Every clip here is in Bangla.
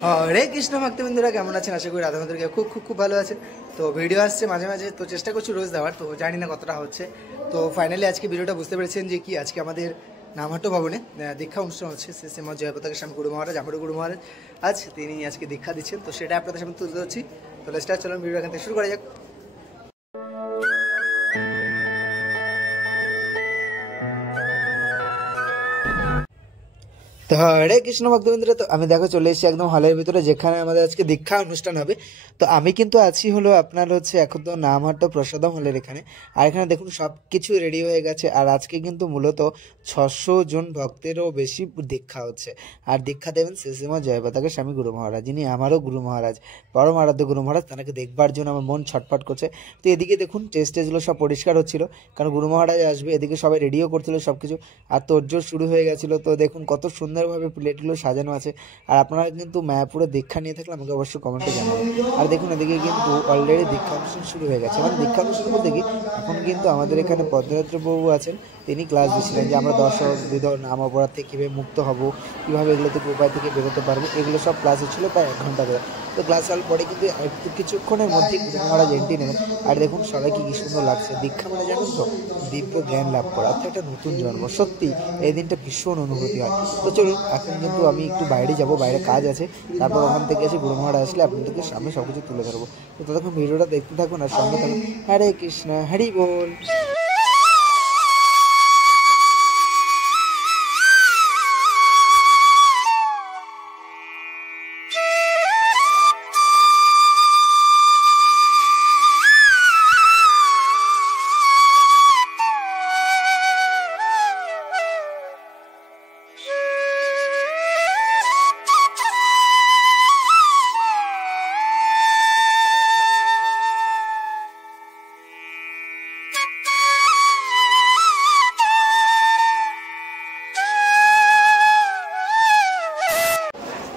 হরে কৃষ্ণ ভক্তবৃন্দরা, কেমন আছেন? আশা করি রাধা মাধুরীকে খুব খুব খুব ভালো আছেন। তো ভিডিও আসছে মাঝে মাঝে, তো চেষ্টা করছি রোজ দেওয়ার, তো জানি না কতটা হচ্ছে। তো ফাইনালি আজকে ভিডিওটা বুঝতে পেরেছেন যে কি আজকে আমাদের নামহাট্ট ভবনে দীক্ষা অনুষ্ঠান হচ্ছে। শ্রীমৎ জয়পতাকা স্বামী গুরু মহারাজ, আমারও গুরু মহারাজ আজ তিনি আজকে দীক্ষা দিচ্ছেন। তো সেটা আপনাদের সামনে তুলে ধরছি। তো লেটস চলুন ভিডিও এখান থেকে শুরু করা যাক। তো হরে কৃষ্ণ ভক্তবৃন্দরা, তো আমি দেখো চলে এসেছি একদম হলের ভিতরে, যেখানে আমাদের আজকে দীক্ষা অনুষ্ঠান হবে। তো আমি কিন্তু আছি হলো আপনার হচ্ছে এখন তো নামহাট্ট প্রসাদম হলের এখানে। আর এখানে দেখুন সব কিছু রেডি হয়ে গেছে। আর আজকে কিন্তু মূলত 600 জন ভক্তেরও বেশি দীক্ষা হচ্ছে। আর দীক্ষা দেবেন শ্রীমৎ জয়পতাকা স্বামী গুরু মহারাজ, যিনি আমারও গুরু মহারাজ, পরম আরাধ্য গুরু মহারাজ। তাকে দেখবার জন্য আমার মন ছটফট করছে। তো এদিকে দেখুন টেজগুলো সব পরিষ্কার হচ্ছিল, কারণ গুরু মহারাজ আসবে। এদিকে সবাই রেডিও করছিল সব কিছু, আর তোড়জোড় শুরু হয়ে গেছিলো। তো দেখুন কত সুন্দরভাবে প্লেটগুলো সাজানো আছে। আর আপনারা কিন্তু মায়াপুরে দীক্ষা নিয়ে থাকলে আমাকে অবশ্যই কমেন্টে জানাবেন। আর দেখুন এদিকে কিন্তু অলরেডি দীক্ষা অনুষ্ঠান শুরু হয়ে গেছে। মানে দীক্ষা অনুষ্ঠান বলতে কি, এখন কিন্তু আমাদের এখানে পদ্মযাত্র প্রভু আছেন, তিনি ক্লাস দিচ্ছিলেন যে আমরা দর্শক নাম অপরাধ থেকে কীভাবে মুক্ত হব, কীভাবে এগুলো থেকে উপায় থেকে বেরোতে পারবো, এগুলো সব ক্লাস হচ্ছিলো প্রায় 1 ঘন্টা ধরে। তো ক্লাস হওয়ার পরে কিন্তু একটু কিছুক্ষণের মধ্যে গুরু মহারাজ এন্ট্রি নেবেন। আর দেখুন সবাইকে কি সুন্দর লাগছে। দীক্ষা মানে জানেন তো, দিব্য জ্ঞান লাভ করা, অর্থাৎ একটা নতুন জন্ম। সত্যি এই দিনটা ভীষণ অনুভূতি হয়। তো চলুন এখন কিন্তু আমি একটু বাইরে যাব, বাইরে কাজ আছে। তারপর ওখান থেকে এসে গুরু মহারাজ আসলে আপনাদেরকে সামনে সব কিছু তুলে ধরবো। তো ততক্ষণ ভিডিওটা দেখতে থাকুন আর সঙ্গে থাকুন। হরে কৃষ্ণ, হরি বল।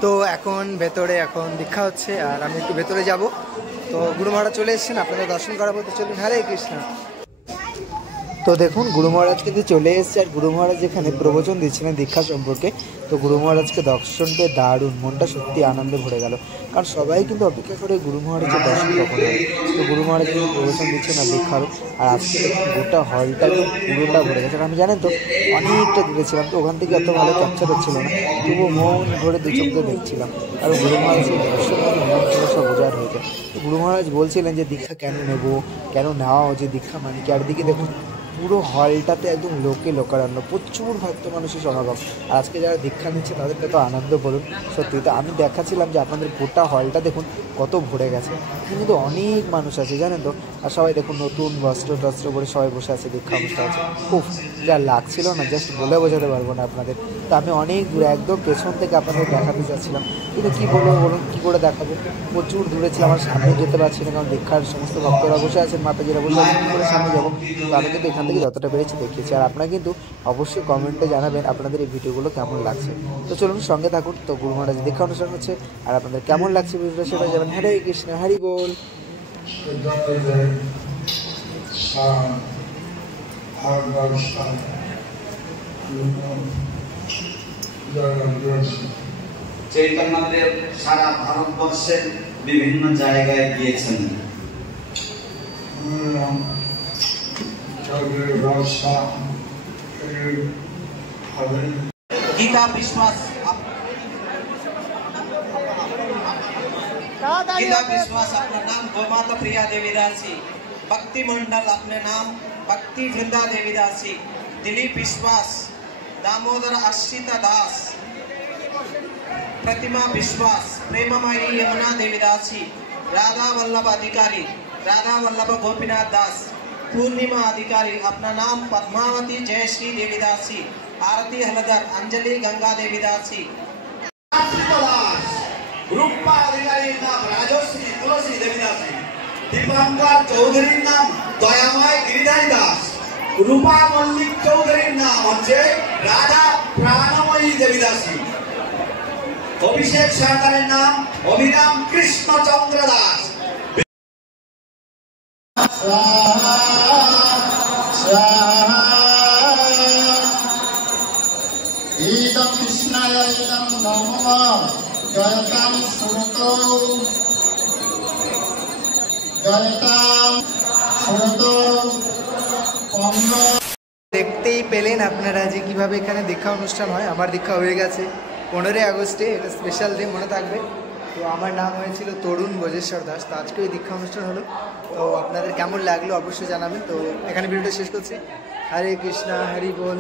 তো এখন ভেতরে এখন দীক্ষা হচ্ছে, আর আমি একটু ভেতরে যাব। তো গুরু মহারাজ চলে এসেছেন, আপনাদের দর্শন করাবো। তো চলুন, হরে কৃষ্ণ। তো দেখুন গুরু মহারাজ কিন্তু চলে এসেছে। আর গুরু মহারাজ এখানে প্রবচন দিচ্ছিলেন দীক্ষা সম্পর্কে। তো গুরু মহারাজকে দর্শন পেয়ে দারুণ, মনটা সত্যি আনন্দে ভরে গেল। কারণ সবাই কিন্তু অপেক্ষা করে গুরু মহারাজের দর্শন কখন হয়। তো গুরু মহারাজ কিন্তু প্রবচন দিচ্ছেন আর দীক্ষার। আর আজকে দেখুন গোটা হলটা একদম পুরোটা ভরে গেছে। আর আমি জানেন তো অনেকটা দূরে ছিলাম, তো ওখান থেকে অত ভালো ক্যাপচার হচ্ছিল না, তবুও মন ভরে দু চোখ দিয়ে দেখছিলাম। আর গুরু মহারাজের দর্শন মানে মন পুরো সব বোঝার হয়ে যায়। তো গুরু মহারাজ বলছিলেন যে দীক্ষা কেন নেব, কেন নেওয়া উচিত, দীক্ষা মানে কি। আর দিকে দেখুন পুরো হলটাতে একদম লোকে লোকারণ্য, প্রচুর ভক্ত মানুষের সমাগম। আর আজকে যারা দীক্ষা নিচ্ছে তাদেরকে তো আনন্দ বলুন। সত্যি তো আমি দেখাচ্ছিলাম যে আপনাদের গোটা হলটা দেখুন কত ভরে গেছে। কিন্তু অনেক মানুষ আছে জানেন তো। আর সবাই দেখুন নতুন বস্ত্র টস্ত্র পরে সবাই বসে আছে, দীক্ষা অনুষ্ঠান আছে। খুব যা লাগছিল না, জাস্ট বলে বোঝাতে পারবো না আপনাদের। তো আমি অনেক দূরে একদম পেছন থেকে আপনাদের দেখাতে চাচ্ছিলাম, কিন্তু কী বলবো বলুন, কী করে দেখাবো। প্রচুর দূরে ছিলাম, আমার সামনে যেতে পারছি না, কারণ দীক্ষার সমস্ত ভক্তরা বসে আছেন, মাতাজিরা বসে আছেন, কী করে সামনে যাবো। তো আমি কিন্তু এখান থেকে যতটা পেরেছি দেখিয়েছি। আর আপনারা কিন্তু অবশ্যই কমেন্টে জানাবেন আপনাদের এই ভিডিওগুলো কেমন লাগছে। তো চলুন সঙ্গে থাকুন। তো গুরু মহারাজ দীক্ষা অনুষ্ঠান হচ্ছে, আর আপনাদের কেমন লাগছে ভিডিওটা সেটা যাবেন। হরে কৃষ্ণ, হরি বল। চৈতন্যদেব সারা ভারতবর্ষের বিভিন্ন জায়গায় গিয়েছেন। गीता विश्वास अपना नाम गोमाता प्रिया देवीदासी, भक्ति मंडल अपने नाम भक्ति वृंदा देवीदासी, दिलीप विश्वास, दामोदर अश्रिता दास, प्रतिमा विश्वास, प्रेममयी यमुना देवीदासी, राधा वल्लभ अधिकारी, राधा वल्लभ गोपीनाथ दास, पूर्णिमा अधिकारी अपना नाम पद्मावती जयश्री देवीदासी, आरती हलदर अंजलि गंगा देवीदासी, रूपा अधिकारी नाम राजश्री तुलसी देवीदासी, दीपंकर चौधरी नाम दयामय गिरिधारी दास, रूपा मल्लिक चौधरी नाम হচ্ছে राधा प्राणमयी देवीदासी, अभिषेक सरकारेर नाम अभिराम कृष्ण चंद्र दास। इदं कृष्णाय इदं नमः जयतां দেখতেই পেলেন আপনারা যে কীভাবে এখানে দীক্ষা অনুষ্ঠান হয়। আমার দীক্ষা হয়ে গেছে 15ই আগস্টে, এটা স্পেশাল ডে, মনে থাকবে। তো আমার নাম হয়েছিল তরুণ ব্রজেশ্বর দাস। তো আজকে ওই দীক্ষা অনুষ্ঠান হলো। তো আপনাদের কেমন লাগলো অবশ্যই জানাবেন। তো এখানে ভিডিওটা শেষ করছি। হরে কৃষ্ণা, হরি বল।